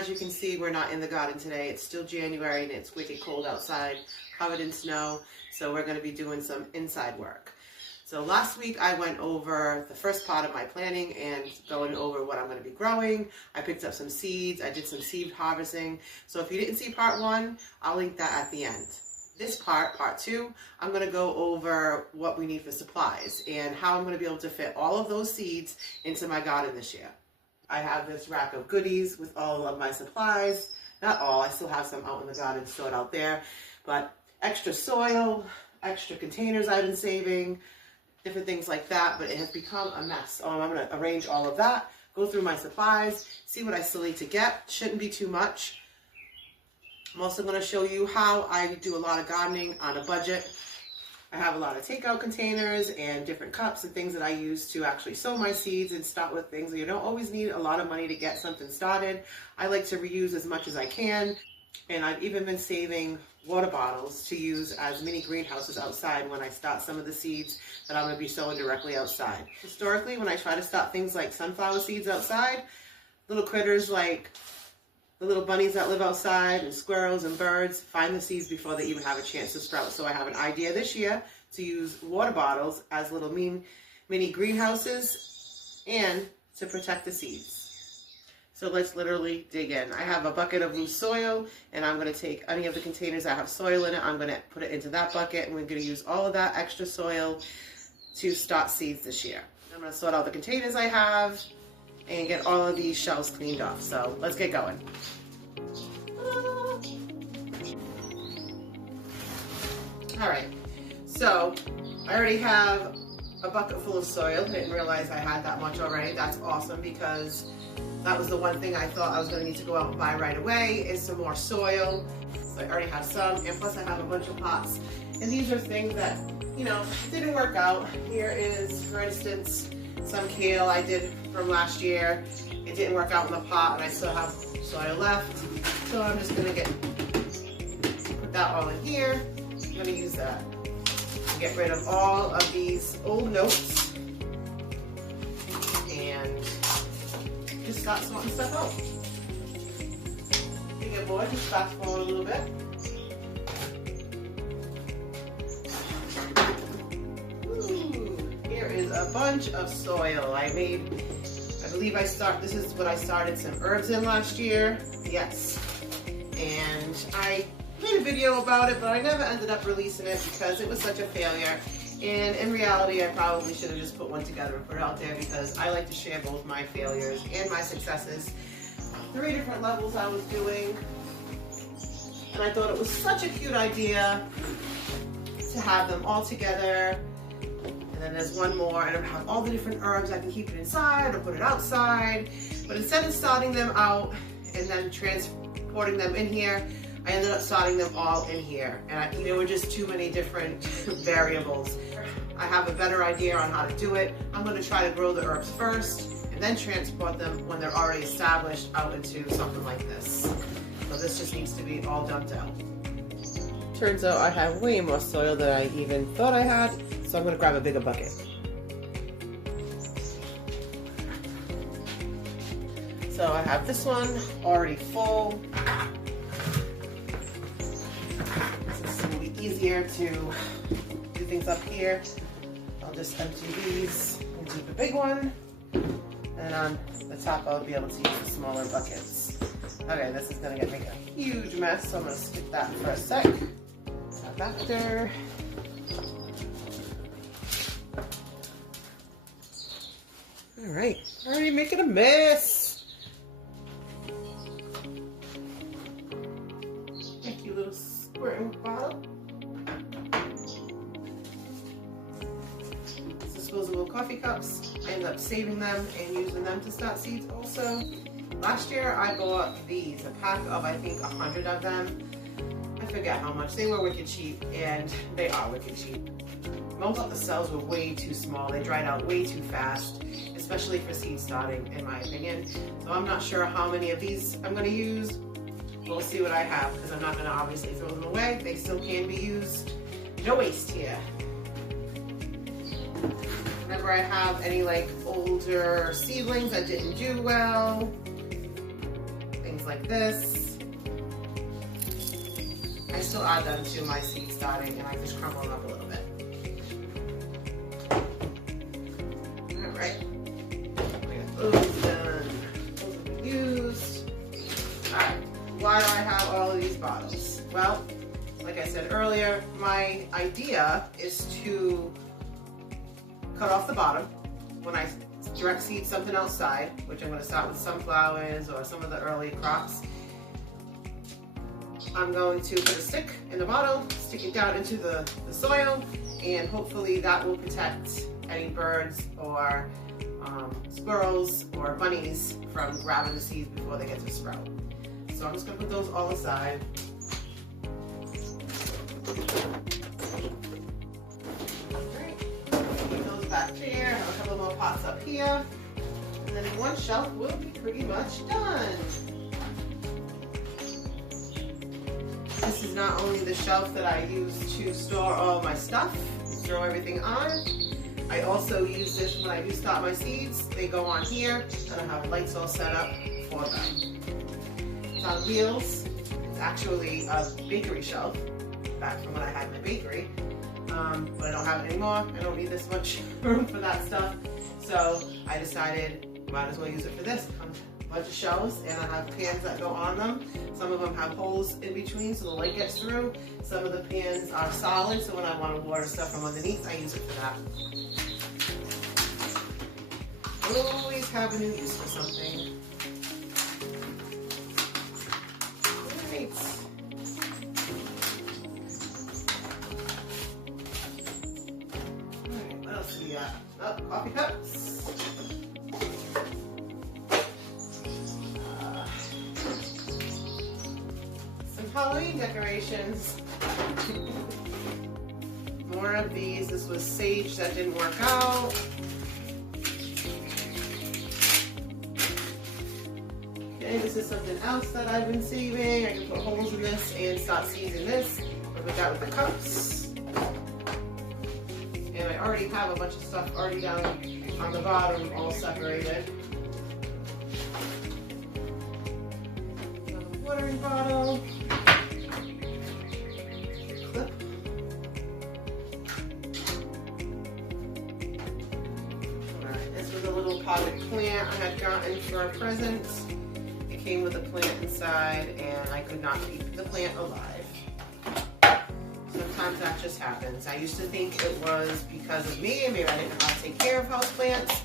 as you can see, we're not in the garden today. It's still January and it's wicked cold outside, covered in snow. So we're going to be doing some inside work. So last week I went over the first part of my planning and going over what I'm going to be growing. I picked up some seeds. I did some seed harvesting. So if you didn't see part 1, I'll link that at the end. This part 2, I'm going to go over what we need for supplies and how I'm going to be able to fit all of those seeds into my garden this year. I have this rack of goodies with all of my supplies. Not all, I still have some out in the garden stored out there, but extra soil, extra containers I've been saving, different things like that, but it has become a mess. I'm going to arrange all of that, go through my supplies, see what I still need to get. Shouldn't be too much. I'm also going to show you how I do a lot of gardening on a budget. I have a lot of takeout containers and different cups and things that I use to actually sow my seeds and start with things. You don't always need a lot of money to get something started. I like to reuse as much as I can. And I've even been saving water bottles to use as mini greenhouses outside when I start some of the seeds that I'm going to be sowing directly outside. Historically, when I try to start things like sunflower seeds outside, little critters like the little bunnies that live outside and squirrels and birds find the seeds before they even have a chance to sprout. So I have an idea this year to use water bottles as little mini greenhouses and to protect the seeds. So let's literally dig in. I have a bucket of loose soil and I'm going to take any of the containers that have soil in it. I'm going to put it into that bucket and we're going to use all of that extra soil to start seeds this year. I'm going to sort out the containers I have and get all of these shelves cleaned off. So let's get going. All right, so I already have a bucket full of soil. I didn't realize I had that much already. That's awesome because that was the one thing I thought I was going to need to go out and buy right away is some more soil. So I already have some, and plus I have a bunch of pots. And these are things that, you know, didn't work out. Here is, for instance, some kale I did from last year. It didn't work out in the pot and I still have soil left. So I'm just gonna put that all in here. I'm gonna use that. Get rid of all of these old notes and just start sorting stuff out. If you get bored, just fast forward a little bit. Here is a bunch of soil I made. This is what I started some herbs in last year. Yes. And I made a video about it, but I never ended up releasing it because it was such a failure. And in reality, I probably should have just put one together and put it out there because I like to share both my failures and my successes. 3 different levels I was doing. And I thought it was such a cute idea to have them all together. And then there's one more, and I have all the different herbs. I can keep it inside or put it outside. But instead of starting them out and then transporting them in here, I ended up starting them all in here. And there were just too many different variables. I have a better idea on how to do it. I'm going to try to grow the herbs first and then transport them when they're already established out into something like this. So this just needs to be all dumped out. Turns out I have way more soil than I even thought I had. So I'm going to grab a bigger bucket. So I have this one already full. This will be easier to do things up here. I'll just empty these into the big one. And on the top I'll be able to use the smaller buckets. Okay, this is going to make a huge mess, so I'm going to skip that for a sec. After. All right, already making a mess. Thank you, little squirting bottle. Disposable coffee cups. I end up saving them and using them to start seeds also. Last year I bought these, a pack of I think 100 of them. I forget how much. They were wicked cheap, and they are wicked cheap. Most of the cells were way too small. They dried out way too fast, especially for seed starting, in my opinion. So I'm not sure how many of these I'm going to use. We'll see what I have, because I'm not going to obviously throw them away. They still can be used. No waste here. Whenever I have any like older seedlings that didn't do well, things like this. I still add them to my seed starting, and I just crumble them up a little bit. All right, we got those done. Those will be used. All right, why do I have all of these bottles? Well, like I said earlier, my idea is to cut off the bottom when I direct seed something outside, which I'm going to start with sunflowers or some of the early crops. I'm going to put a stick in the bottle, stick it down into the soil, and hopefully that will protect any birds or squirrels or bunnies from grabbing the seeds before they get to sprout. So I'm just going to put those all aside. Put those back there. I have a couple more pots up here. And then one shelf will be pretty much done. This is not only the shelf that I use to store all my stuff, throw everything on. I also use this when I do start my seeds. They go on here, and I have lights all set up for them. It's on wheels. It's actually a bakery shelf, back from when I had my bakery. But I don't have it anymore. I don't need this much room for that stuff. So I decided might as well use it for this. A bunch of shelves, and I have pans that go on them. Some of them have holes in between so the light gets through. Some of the pans are solid, so when I want to water stuff from underneath, I use it for that. Always have a new use for something. Alright. Alright, what else do we got? Oh, coffee cups. Halloween decorations. More of these. This was sage that didn't work out. Okay, this is something else that I've been saving. I can put holes in this and start seasoning this. What we got with the cups. And I already have a bunch of stuff already down on the bottom, all separated. Watering bottle. Potted plant I had gotten for a present. It came with a plant inside, and I could not keep the plant alive. Sometimes that just happens. I used to think it was because of me, maybe I didn't know how to take care of house plants,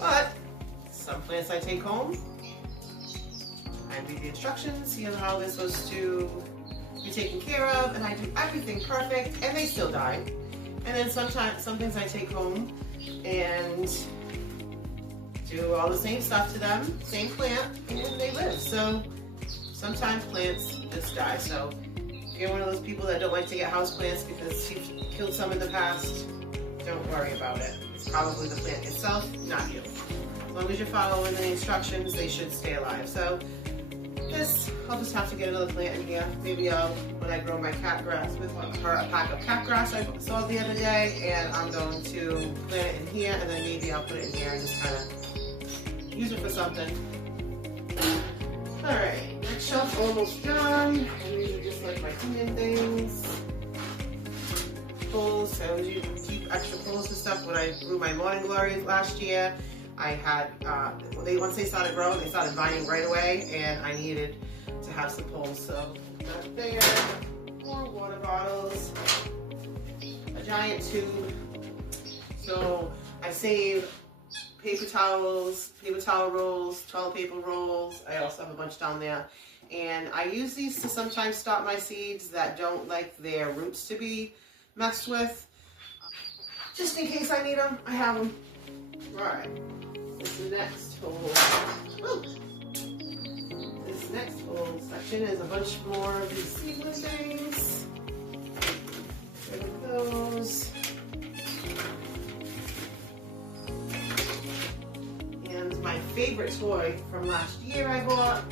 but some plants I take home, I read the instructions, see how they're supposed to be taken care of, and I do everything perfect, and they still die. And then sometimes some things I take home and do all the same stuff to them, same plant, and they live. So sometimes plants just die. So if you're one of those people that don't like to get house plants because you've killed some in the past, don't worry about it. It's probably the plant itself, not you. As long as you're following the instructions, they should stay alive. So this, I'll just have to get another plant in here. Maybe when I grow my cat grass with a pack of cat grass I saw the other day, and I'm going to plant it in here, and then maybe I'll put it in here and just kind of use it for something. Alright, next shelf almost done. And these are just like my cleaning things. Pulls, I always keep extra pulls and stuff. When I grew my morning glories last year, I had, once they started growing, they started vining right away, and I needed to have some pulls. So, that there, more water bottles, a giant tube. So, I saved paper towels, paper towel rolls, toilet paper rolls. I also have a bunch down there. And I use these to sometimes stop my seeds that don't like their roots to be messed with. Just in case I need them, I have them. Alright, this next whole, this next whole section is a bunch more of these seedling things. Rid of those. And my favorite toy from last year I bought.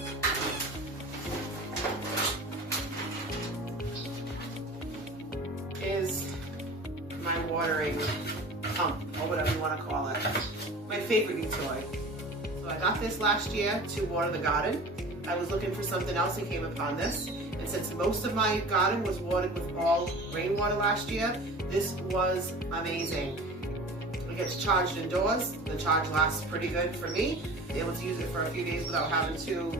Is my watering pump, or whatever you want to call it. My favorite new toy. So I got this last year to water the garden. I was looking for something else and came upon this. And since most of my garden was watered with all rainwater last year, this was amazing. It gets charged indoors. The charge lasts pretty good for me. Be able to use it for a few days without having to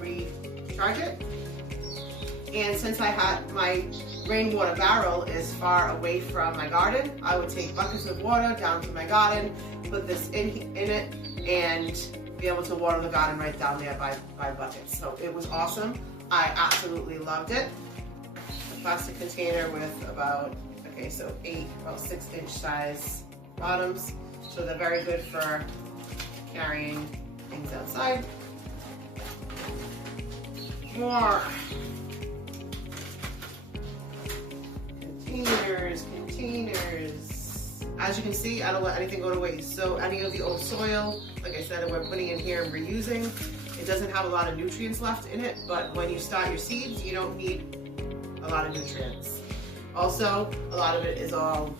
recharge it. And since I had my rainwater barrel is far away from my garden, I would take buckets of water down to my garden, put this in it, and be able to water the garden right down there by buckets. So it was awesome. I absolutely loved it. A plastic container with about 6-inch size bottoms. So they're very good for carrying things outside. More containers. As you can see, I don't let anything go to waste. So any of the old soil, like I said, we're putting in here and reusing. It doesn't have a lot of nutrients left in it, but when you start your seeds, you don't need a lot of nutrients. Also, a lot of it is all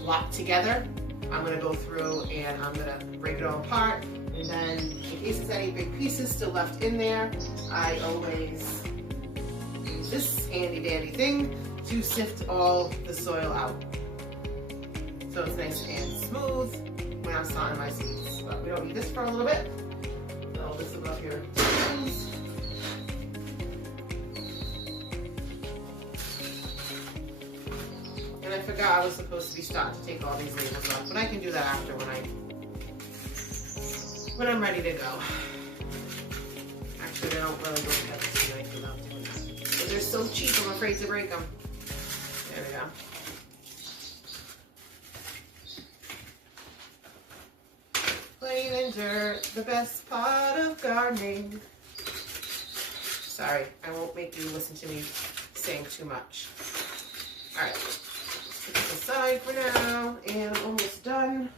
locked together. I'm gonna go through and I'm gonna break it all apart. And then in case there's any big pieces still left in there, I always use this handy dandy thing to sift all the soil out. So it's nice and smooth when I'm starting my seeds. But we don't need this for a little bit. So this will go up here. And I forgot I was supposed to be starting to take all these labels off, but I can do that after when I'm ready to go. Actually, they don't really go together tonight without doing that. But they're so cheap, I'm afraid to break them. There we go. Plain and dirt, the best part of gardening. Sorry, I won't make you listen to me sing too much. All right, let's put this aside for now, and I'm almost done.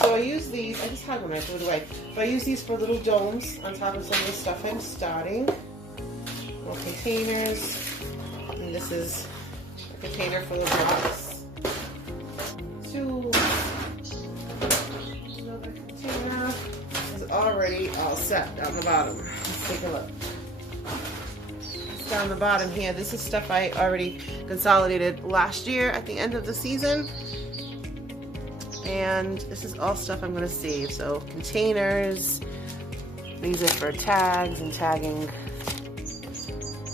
So I use these, I just had them, I threw it away. But I use these for little domes on top of some of the stuff I'm starting. More containers. And this is a container full of rocks. Tools. Another container. This is already all set down the bottom. Let's take a look. It's down the bottom here. This is stuff I already consolidated last year at the end of the season. And this is all stuff I'm gonna save. So containers, these are for tags and tagging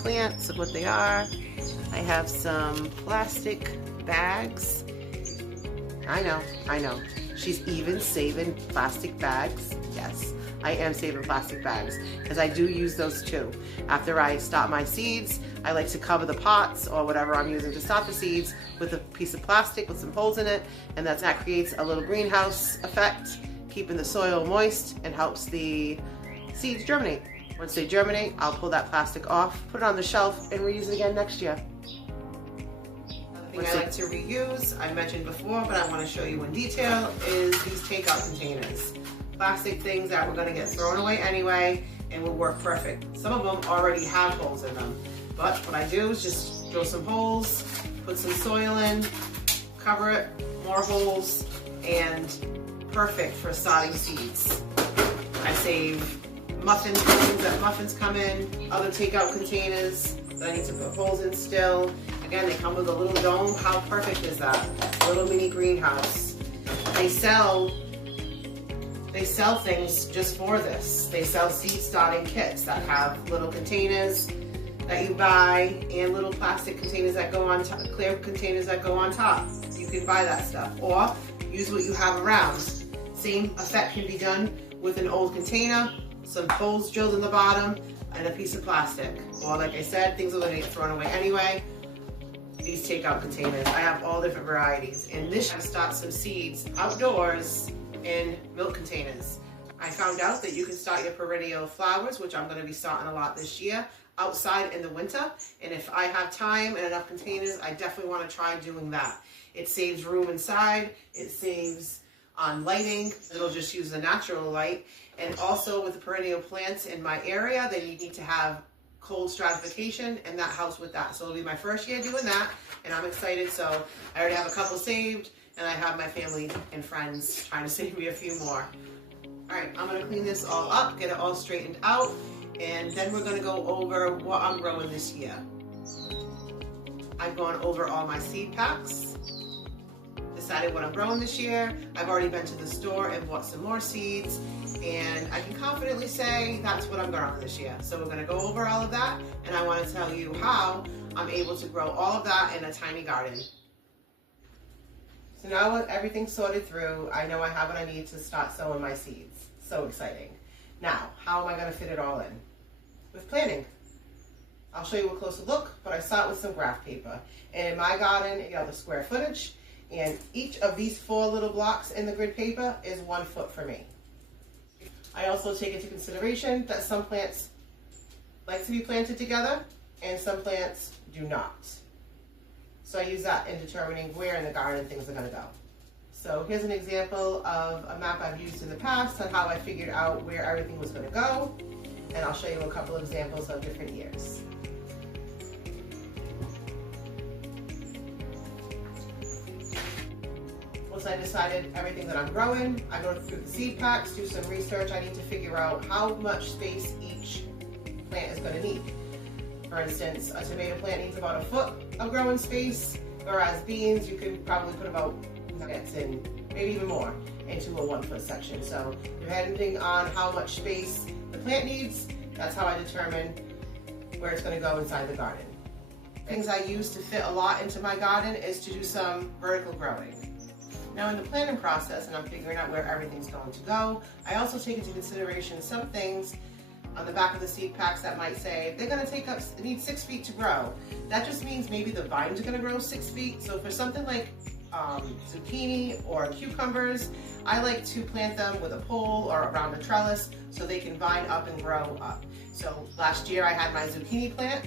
plants of what they are. I have some plastic bags. I know. She's even saving plastic bags. Yes, I am saving plastic bags because I do use those too. After I start my seeds, I like to cover the pots or whatever I'm using to start the seeds with a piece of plastic with some holes in it, and that creates a little greenhouse effect, keeping the soil moist and helps the seeds germinate. Once they germinate, I'll pull that plastic off, put it on the shelf, and reuse it again next year. Another thing I like to reuse, I mentioned before, but I want to show you in detail, is these takeout containers. Plastic things that we're going to get thrown away anyway and will work perfect. Some of them already have holes in them, but what I do is just drill some holes, put some soil in, cover it, more holes, and perfect for starting seeds. I save muffin things that muffins come in, other takeout containers that I need to put holes in still. Again, they come with a little dome. How perfect is that? A little mini greenhouse. They sell things just for this. They sell seed starting kits that have little containers that you buy and little plastic containers that go on top, clear containers that go on top. You can buy that stuff or use what you have around. Same effect can be done with an old container, some holes drilled in the bottom, and a piece of plastic. Or like I said, things are going to get thrown away anyway. These takeout containers, I have all different varieties. And this should start some seeds outdoors in milk containers. I found out that you can start your perennial flowers, which I'm going to be starting a lot this year, outside in the winter. And if I have time and enough containers, I definitely want to try doing that. It saves room inside. It saves on lighting. It'll just use the natural light. And also with the perennial plants in my area, then you need to have cold stratification, and that helps with that. So it'll be my first year doing that, and I'm excited. So I already have a couple saved, and I have my family and friends trying to save me a few more. All right, I'm gonna clean this all up, get it all straightened out, and then we're gonna go over what I'm growing this year. I've gone over all my seed packs, decided what I'm growing this year. I've already been to the store and bought some more seeds, and I can confidently say that's what I'm growing this year. So we're gonna go over all of that, and I wanna tell you how I'm able to grow all of that in a tiny garden. So now with everything sorted through, I know I have what I need to start sowing my seeds. So exciting. Now, how am I gonna fit it all in? With planting. I'll show you a closer look, but I start with some graph paper. And in my garden, you know, the square footage, and each of these 4 little blocks in the grid paper is 1 foot for me. I also take into consideration that some plants like to be planted together and some plants do not. So I use that in determining where in the garden things are gonna go. So here's an example of a map I've used in the past on how I figured out where everything was gonna go. And I'll show you a couple of examples of different years. Once I decided everything that I'm growing, I go through the seed packs, do some research. I need to figure out how much space each plant is going to need. For instance, a tomato plant needs about 1 foot of growing space, whereas beans, you can probably put about nuggets and maybe even more into a 1 foot section. So depending on how much space the plant needs, that's how I determine where it's going to go inside the garden. Things I use to fit a lot into my garden is to do some vertical growing. Now in the planting process, and I'm figuring out where everything's going to go, I also take into consideration some things on the back of the seed packs that might say they're going to need 6 feet to grow. That just means maybe the vines are going to grow 6 feet. So for something like zucchini or cucumbers, I like to plant them with a pole or around a trellis so they can vine up and grow up. So last year I had my zucchini plant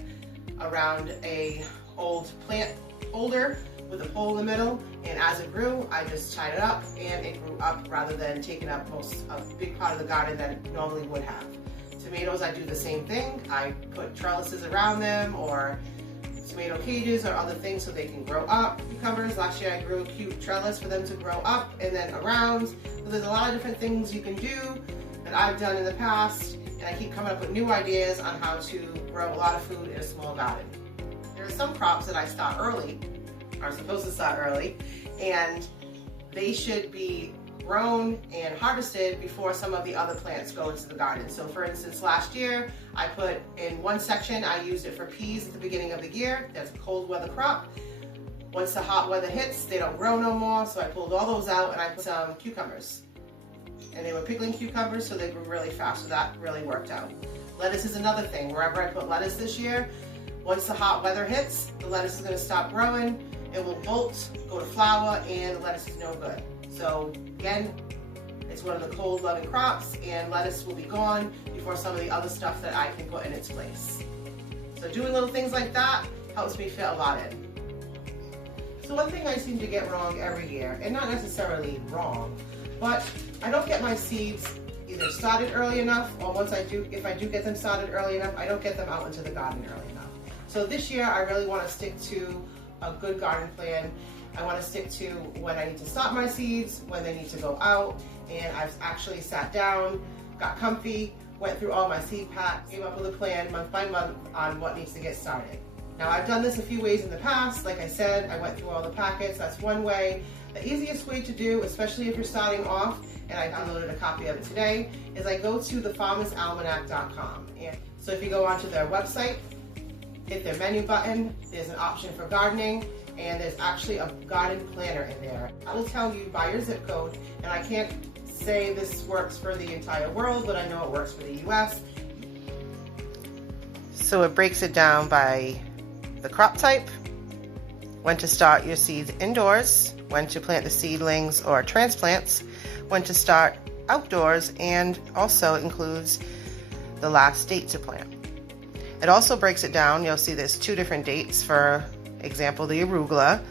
around a old plant holder with a pole in the middle, and as it grew, I just tied it up and it grew up rather than taking up a big part of the garden that it normally would have. Tomatoes, I do the same thing. I put trellises around them or tomato cages or other things so they can grow up. Cucumbers, last year I grew a cute trellis for them to grow up and then around. So there's a lot of different things you can do that I've done in the past, and I keep coming up with new ideas on how to grow a lot of food in a small garden. There are some crops that I start early, are supposed to start early, and they should be grown and harvested before some of the other plants go into the garden. So for instance, last year I put in one section, I used it for peas at the beginning of the year. That's a cold weather crop. Once the hot weather hits, they don't grow no more, so I pulled all those out and I put some cucumbers. And they were pickling cucumbers, so they grew really fast, so that really worked out. Lettuce is another thing. Wherever I put lettuce this year, once the hot weather hits, the lettuce is going to stop growing, it will bolt, go to flower, and the lettuce is no good. So again, it's one of the cold loving crops, and lettuce will be gone before some of the other stuff that I can put in its place. So doing little things like that helps me fit a lot in. So one thing I seem to get wrong every year, and not necessarily wrong, but I don't get my seeds either started early enough, or if I do get them started early enough, I don't get them out into the garden early enough. So this year I really want to stick to a good garden plan. I want to stick to when I need to start my seeds, when they need to go out, and I've actually sat down, got comfy, went through all my seed packs, came up with a plan month by month on what needs to get started. Now I've done this a few ways in the past. Like I said, I went through all the packets. That's one way. The easiest way to do, especially if you're starting off, and I downloaded a copy of it today, is I go to thefarmersalmanac.com. And so if you go onto their website, hit their menu button, there's an option for gardening, and there's actually a garden planner in there. I will tell you by your zip code, and I can't say this works for the entire world, but I know it works for the US. So it breaks it down by the crop type, when to start your seeds indoors, when to plant the seedlings or transplants, when to start outdoors, and also includes the last date to plant. It also breaks it down. You'll see there's 2 different dates. For example, the arugula.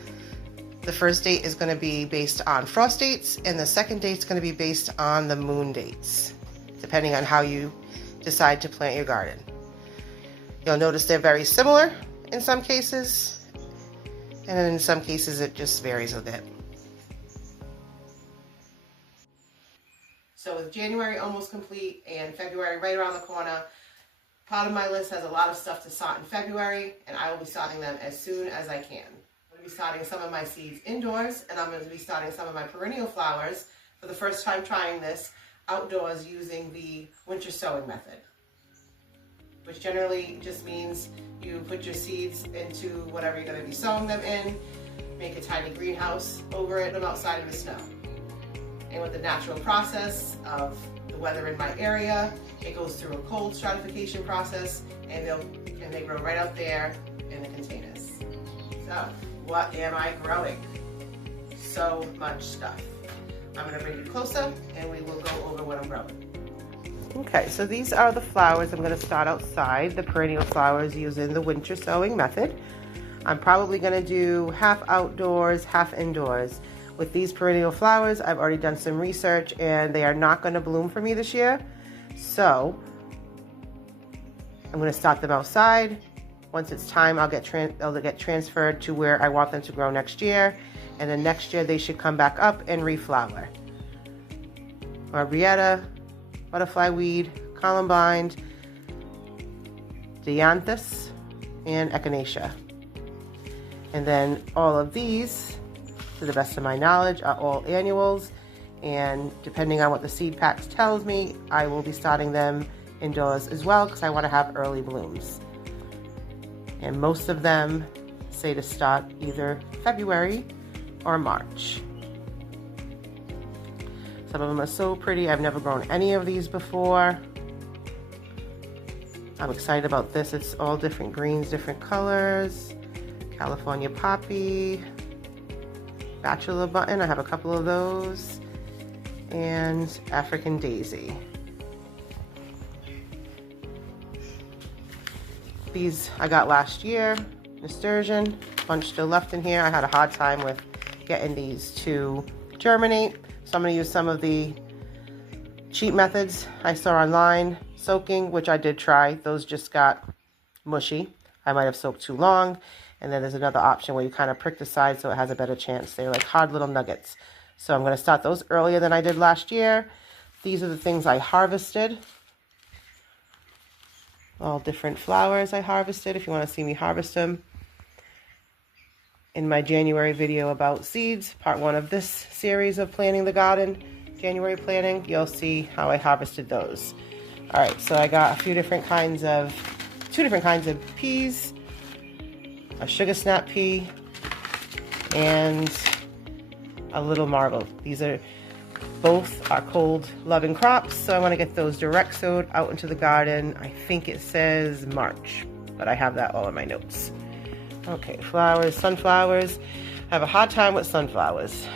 The first date is going to be based on frost dates, and the second date is going to be based on the moon dates, depending on how you decide to plant your garden. You'll notice they're very similar in some cases, and in some cases it just varies a bit. So with January almost complete and February right around the corner, part of my list has a lot of stuff to sort in February, and I will be starting them as soon as I can. I'm going to be starting some of my seeds indoors, and I'm going to be starting some of my perennial flowers for the first time trying this outdoors using the winter sowing method, which generally just means you put your seeds into whatever you're going to be sowing them in, make a tiny greenhouse over it, and outside in the snow. And with the natural process of the weather in my area, it goes through a cold stratification process, and they grow right out there in the containers. So, what am I growing? So much stuff. I'm going to bring you closer, and we will go over what I'm growing. Okay, so these are the flowers I'm going to start outside, the perennial flowers using the winter sowing method. I'm probably going to do half outdoors, half indoors. With these perennial flowers, I've already done some research and they are not going to bloom for me this year. So I'm going to start them outside. Once it's time, they'll get transferred to where I want them to grow next year. And then next year they should come back up and reflower. Arbietta, butterfly weed, columbine, dianthus, and echinacea. And then all of these, to the best of my knowledge, are all annuals, and depending on what the seed packs tells me, I will be starting them indoors as well because I want to have early blooms. And most of them say to start either February or March. Some of them are so pretty. I've never grown any of these before. I'm excited about this. It's all different greens, different colors. California poppy, bachelor button, I have a couple of those, and African daisy. These I got last year, nasturtium, bunch still left in here. I had a hard time with getting these to germinate, so I'm going to use some of the cheap methods I saw online, soaking, which I did try. Those just got mushy. I might have soaked too long. And then there's another option where you kind of prick the side so it has a better chance. They're like hard little nuggets. So I'm going to start those earlier than I did last year. These are the things I harvested. All different flowers I harvested if you want to see me harvest them. In my January video about seeds, part 1 of this series of planning the garden, January planning, you'll see how I harvested those. All right, so I got two different kinds of peas, a sugar snap pea, and a little marble. These are both are cold loving crops, so I want to get those direct sowed out into the garden. I think it says March, but I have that all in my notes. Okay, flowers, sunflowers. I have a hard time with sunflowers.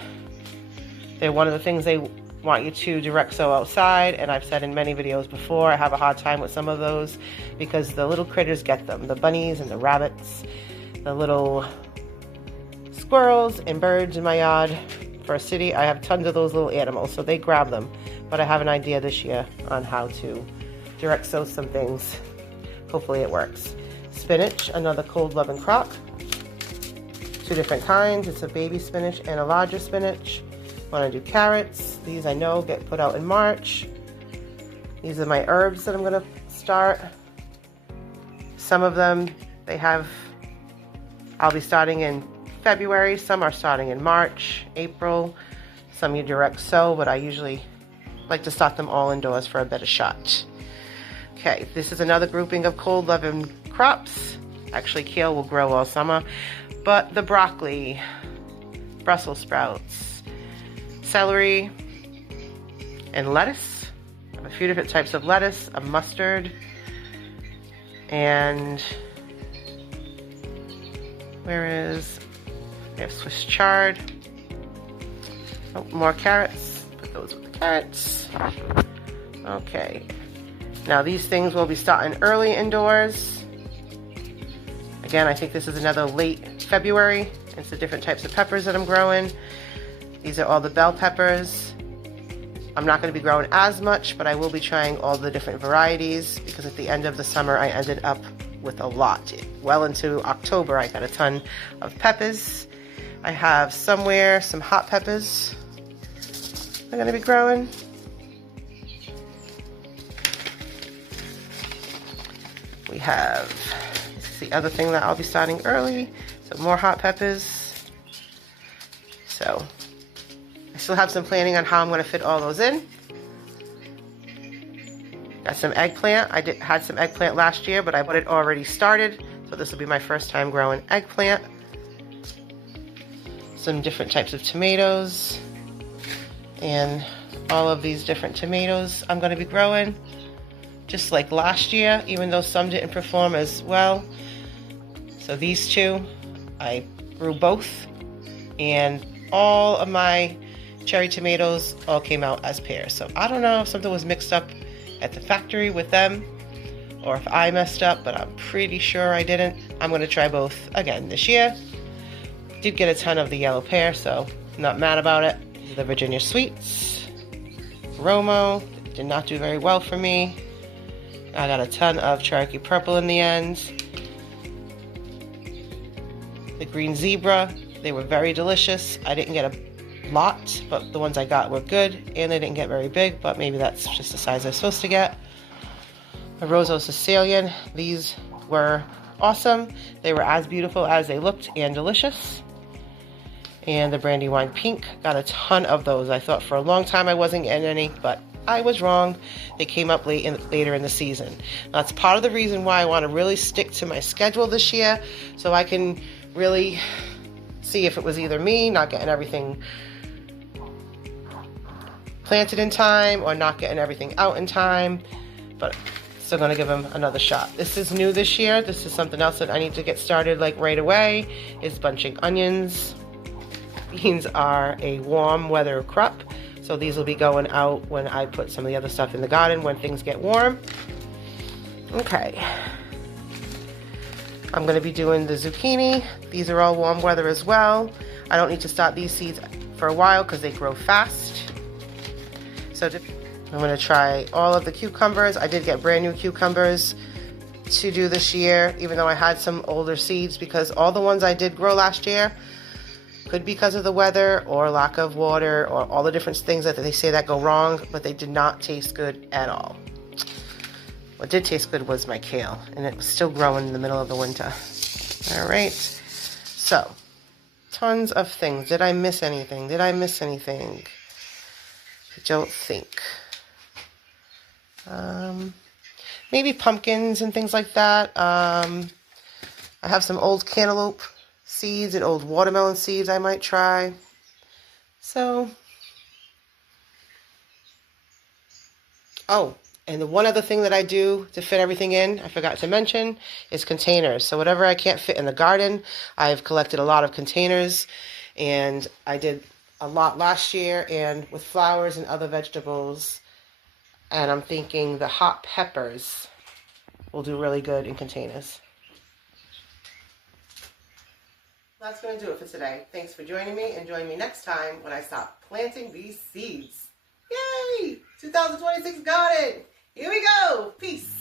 They're one of the things they want you to direct sow outside, and I've said in many videos before, I have a hard time with some of those because the little critters get them. The bunnies and the rabbits, the little squirrels and birds in my yard. For a city, I have tons of those little animals, so they grab them. But I have an idea this year on how to direct sow some things. Hopefully it works. Spinach, another cold loving crop. Two different kinds. It's a baby spinach and a larger spinach. Want to do carrots. These I know get put out in March. These are my herbs that I'm going to start. Some of them I'll be starting in February. Some are starting in March, April. Some you direct sow, but I usually like to start them all indoors for a better shot. Okay, this is another grouping of cold loving crops. Actually, kale will grow all summer, but the broccoli, Brussels sprouts, celery, and lettuce. A few different types of lettuce, a mustard, and we have Swiss chard. Oh, more carrots. Put those with the carrots. Okay. Now these things will be starting early indoors. Again, I think this is another late February. It's the different types of peppers that I'm growing. These are all the bell peppers. I'm not going to be growing as much, but I will be trying all the different varieties because at the end of the summer I ended up with a lot. Well into October, I got a ton of peppers. I have somewhere some hot peppers I'm going to be growing. We have, this is the other thing that I'll be starting early, so more hot peppers. So I still have some planning on how I'm going to fit all those in. Got some eggplant. I had some eggplant last year, but I bought it already started, so this will be my first time growing eggplant. Some different types of tomatoes, and all of these different tomatoes I'm going to be growing. Just like last year, even though some didn't perform as well. So these two, I grew both, and all of my cherry tomatoes all came out as pears. So I don't know if something was mixed up at the factory with them, or if I messed up, but I'm pretty sure I didn't. I'm going to try both again this year. Did get a ton of the yellow pear, so I'm not mad about it. These are the Virginia Sweets. Romo did not do very well for me. I got a ton of Cherokee Purple in the end. The Green Zebra, they were very delicious. I didn't get a lot, but the ones I got were good, and they didn't get very big, but maybe that's just the size I'm supposed to get. The Roseau Sicilian, these were awesome. They were as beautiful as they looked and delicious. And the Brandywine Pink, got a ton of those. I thought for a long time I wasn't getting any, but I was wrong. They came up later in the season. That's part of the reason why I want to really stick to my schedule this year, so I can really see if it was either me not getting everything planted in time or not getting everything out in time, but still going to give them another shot. This is new this year. This is something else that I need to get started like right away, is bunching onions. Beans are a warm weather crop, so these will be going out when I put some of the other stuff in the garden when things get warm. Okay. I'm going to be doing the zucchini. These are all warm weather as well. I don't need to start these seeds for a while because they grow fast. So I'm going to try all of the cucumbers. I did get brand new cucumbers to do this year, even though I had some older seeds, because all the ones I did grow last year, could be because of the weather or lack of water or all the different things that they say that go wrong, but they did not taste good at all. What did taste good was my kale, and it was still growing in the middle of the winter. All right, so tons of things. Did I miss anything? Did I miss anything? I don't think. Maybe pumpkins and things like that. I have some old cantaloupe seeds and old watermelon seeds I might try. So, oh, and the one other thing that I do to fit everything in, I forgot to mention, is containers. So whatever I can't fit in the garden, I've collected a lot of containers, and I did a lot last year, and with flowers and other vegetables, and I'm thinking the hot peppers will do really good in containers. That's going to do it for today. Thanks for joining me, and join me next time when I start planting these seeds. Yay! 2026 garden! Here we go! Peace!